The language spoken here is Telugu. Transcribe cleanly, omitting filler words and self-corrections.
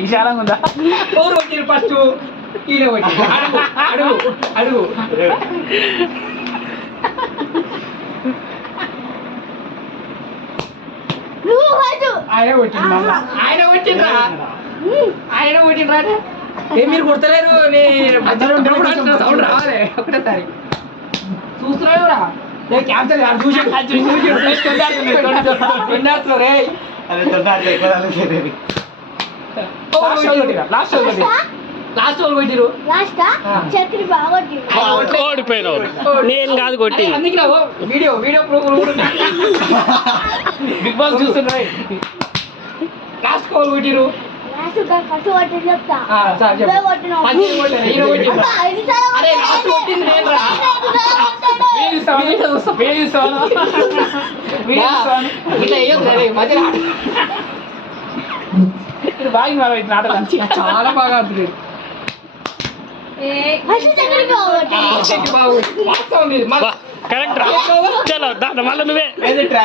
విశాలంగా ఉందా? ఎవరు కొట్టిరు ఫస్ట్? ఈయన కొట్టిరు. అడుగు అడుగు ఆయన కొట్టిండు. ఆయన కొట్టిండ్రా. మీరు కొడతలేరు. సౌండ్ రావాలి ఒకటేసారి. చూస్తున్నావురా క్యాన్సర్ చూసి రే. లాస్ట్ వాళ్ళు కొట్టిరు. ఓడిపోయినావు. నేను కాదు కొట్టి. అందుకే వీడియో ప్రూఫ్ బిగ్ బాస్ చూస్తున్నా. లాస్ట్ కాల్ కొట్టిరు. చాలా బాగా ఆడుతుంది. కరెక్ట్. చలో మళ్ళీ నువ్వే